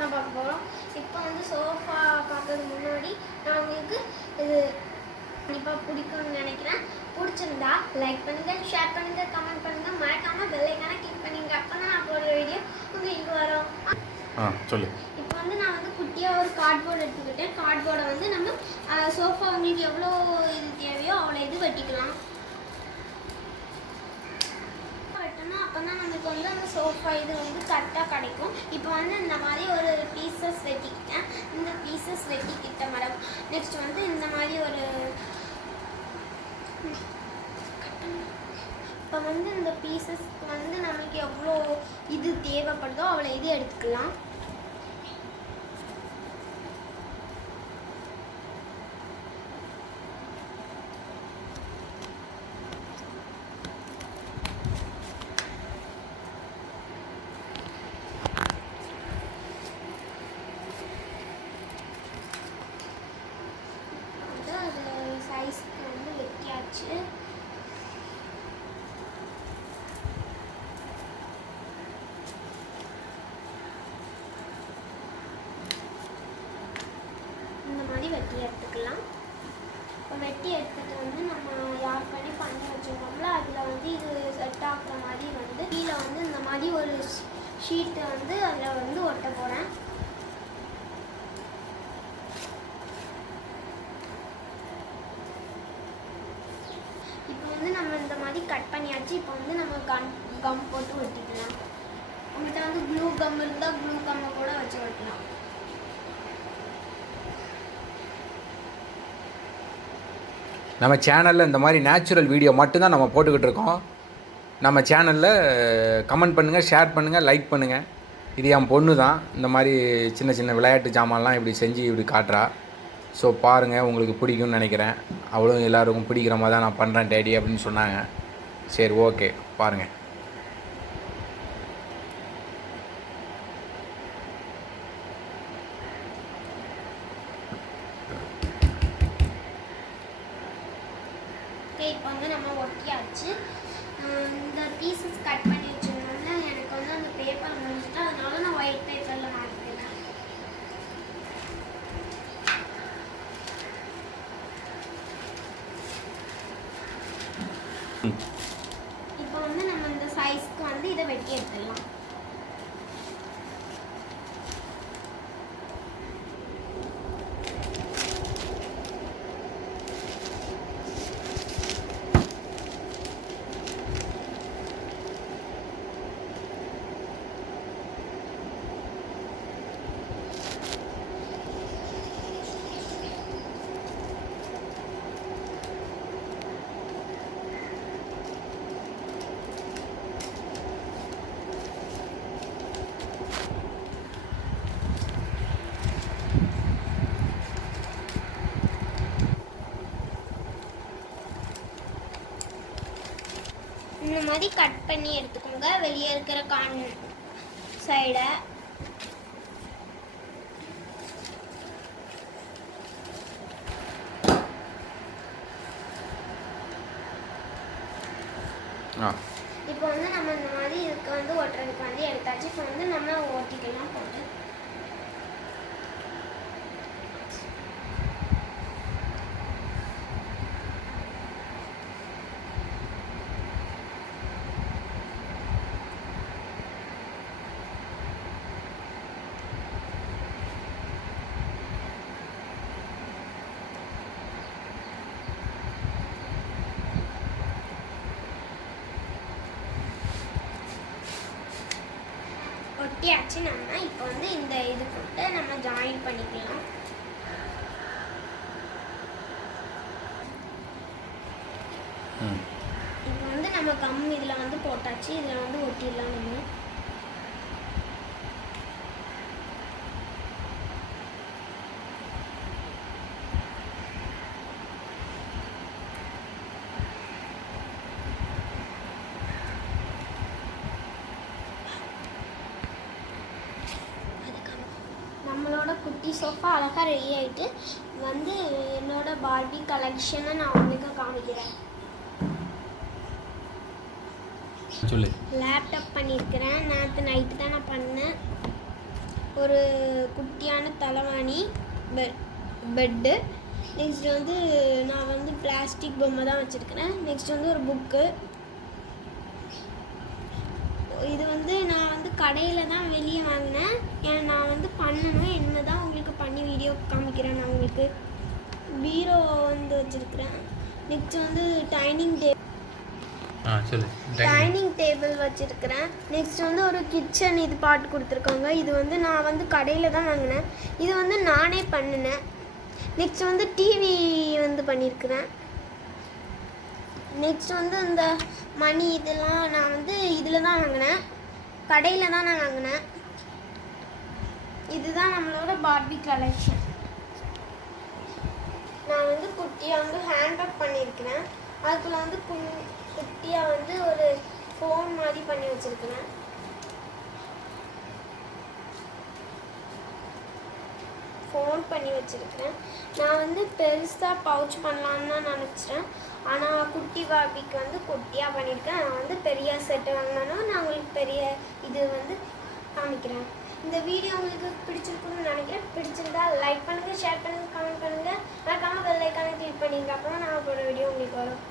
பண்ண பார்க்க போகிறோம் இப்போ வந்து சோஃபா பார்க்கறதுக்கு முன்னாடி நான் உங்களுக்கு இது கண்டிப்பாக பிடிக்கும்னு நினைக்கிறேன். பிடிச்சிருந்தா லைக் பண்ணுங்க ஷேர் பண்ணுங்க கமெண்ட் பண்ணுங்க. மறக்காம பெல் ஐக்கான கிளிக் பண்ணுங்க அப்போ தான் நான் போடுற வீடியோ உங்களுக்கு வரும். ஆ சொல்லு. இப்போ வந்து நான் வந்து குட்டியாக ஒரு கார்ட்போர்டு எடுத்துக்கிட்டேன். கார்ட்போர்டை வந்து நம்ம சோஃபா உங்களுக்கு எவ்வளோ இது தேவையோ அவ்வளோ இது வெட்டிக்கலாம். வெட்டணும் அப்போ தான் நமக்கு வந்து அந்த சோஃபா இது வந்து கரெக்டாக கிடைக்கும் இப்போ வந்து இந்த மாதிரி ஒரு பீசஸ் வெட்டிக்கிட்டேன் இந்த பீசஸ் வெட்டிக்கிட்ட மேடம் நெக்ஸ்ட் வந்து இந்த மாதிரி ஒரு இப்போ வந்து இந்த பீசஸ்க்கு வந்து நமக்கு எவ்வளோ இது தேவைப்படுதோ அவ்வளோ இது எடுத்துக்கலாம் வந்து அது சைஸ்க்கு வந்து வெட்டியாச்சு இந்த மாதிரி வெட்டி எடுத்துக்கலாம். இப்போ வெட்டி எடுத்துட்டு வந்து நம்ம யார் பண்ணி பண்ணி வச்சுருக்கோம்ல அதில் வந்து இது செட் ஆகுற மாதிரி வந்து கீழே வந்து இந்த மாதிரி ஒரு ஷீட்டை வந்து அதில் வந்து ஒட்ட போகிறேன் இப்போ வந்து நம்ம இந்த மாதிரி கட் பண்ணியாச்சு. இப்போ வந்து நம்ம கம் கம் போட்டு ஒட்டிக்கலாம். உங்கள்கிட்ட வந்து க்ளூ கம் இருந்தால் க்ளூ கம்மை கூட வச்சு ஒட்டலாம். நம்ம சேனலில் இந்த மாதிரி நேச்சுரல் வீடியோ மட்டும்தான் நம்ம போட்டுக்கிட்டு இருக்கோம். நம்ம சேனலில் கமெண்ட் பண்ணுங்கள் ஷேர் பண்ணுங்கள் லைக் பண்ணுங்கள் இது என் பொண்ணு தான் இந்த மாதிரி சின்ன சின்ன விளையாட்டு ஜாமான்லாம் இப்படி செஞ்சு இப்படி காட்டுறா. ஸோ பாருங்கள் உங்களுக்கு பிடிக்கும்னு நினைக்கிறேன். அவளும் எல்லாருக்கும் பிடிக்கிற மாதிரி தான் நான் பண்ணுறேன் டேடி அப்படின்னு சொன்னாங்க. சரி ஓகே பாருங்கள் ஓகே இப்போ வந்து நம்ம ஒட்டியாச்சு இந்த பீசஸ் கட் பண்ணி வச்சிருந்தோம்ல எனக்கு வந்து அந்த பேப்பர் முடிஞ்சிட்டு அதனால நான் ஒயிட் பேப்பரில் மாற்றிக்கிறேன் இப்போ வந்து நம்ம இந்த சைஸ்க்கு வந்து இதை வெட்டி எடுத்துடலாம். இந்த மாதிரி கட் பண்ணி எடுத்துக்கோங்க. வெளியே இருக்கிற கான் சைடை இப்போ வந்து நம்ம இந்த மாதிரி இதுக்கு வந்து ஒட்டுறதுக்கு வந்து எடுத்தாச்சு. இப்போ வந்து நம்ம ஓட்டிக்கலாம் போட்டு. ஒட்டியாச்சு நம்ம இப்போ வந்து இந்த இது போட்டு நம்ம ஜாயின் பண்ணிக்கலாம். இப்போ வந்து நம்ம கம் இதில் வந்து போட்டாச்சு. இதில் வந்து ஒட்டிடலாம் நம்ம. நம்மளோட குட்டி சோஃபா அழகாக ரெடி ஆயிட்டு வந்து என்னோட பார்பி கலெக்ஷனை நான் உங்களுக்கு காமிக்கிறேன். சொல்லு. லேப்டாப் பண்ணியிருக்கிறேன். நேற்று நைட்டு தான் நான் பண்ணேன். ஒரு குட்டியான தலைவாணி பெட் பெட்டு நெக்ஸ்ட் வந்து நான் வந்து பிளாஸ்டிக் பொம்மை தான் வச்சுருக்கிறேன். நெக்ஸ்ட் வந்து ஒரு புக்கு இது வந்து கடையில் தான் வெளியே வாங்கினேன். ஏன் நான் வந்து பண்ணணும். என்ன தான் உங்களுக்கு பண்ணி வீடியோ காமிக்கிறேன் நான் உங்களுக்கு. பீரோ வந்து வச்சுருக்கிறேன். நெக்ஸ்ட் வந்து டைனிங் டேபிள் டைனிங் டேபிள் வச்சுருக்கிறேன். நெக்ஸ்ட் வந்து ஒரு கிச்சன் இது பாட்டு கொடுத்துருக்காங்க. இது வந்து நான் வந்து கடையில் தான் வாங்கினேன். இது வந்து நானே பண்ணினேன். நெக்ஸ்ட் வந்து டிவி வந்து பண்ணியிருக்கிறேன் நெக்ஸ்ட் வந்து இந்த மணி இதெல்லாம் நான் வந்து இதில் தான் வாங்கினேன். கடையில் தான் நான் வாங்கினேன். இதுதான் நம்மளோட பார்பி கலெக்ஷன் நான் வந்து குட்டியாக வந்து ஹேண்ட்பேக் பண்ணியிருக்கிறேன். அதுக்குள்ள வந்து குட்டியாக வந்து ஒரு ஃபோன் மாதிரி பண்ணி வச்சுருக்கிறேன். ஃபோன் பண்ணி வச்சுருக்கிறேன். நான் வந்து பெருசாக பவுச் பண்ணலான்னு தான் நினச்சிட்டேன் ஆனால் குட்டி பாபிக்கு வந்து குட்டியாக பண்ணியிருக்கேன். நான் வந்து பெரிய செட்டு வாங்கினேன்னா நான் உங்களுக்கு பெரிய இது வந்து காமிக்கிறேன். இந்த வீடியோ உங்களுக்கு பிடிச்சிருக்குன்னு நினைக்கிறேன். பிடிச்சிருந்தா லைக் பண்ணுங்கள் ஷேர் பண்ணுங்கள் கமெண்ட் பண்ணுங்கள் மறக்காமல் பெல் ஐக்கானை கிளிக் பண்ணிங்க. அப்புறம் நான் போகிற வீடியோ உங்களுக்கு வரும்.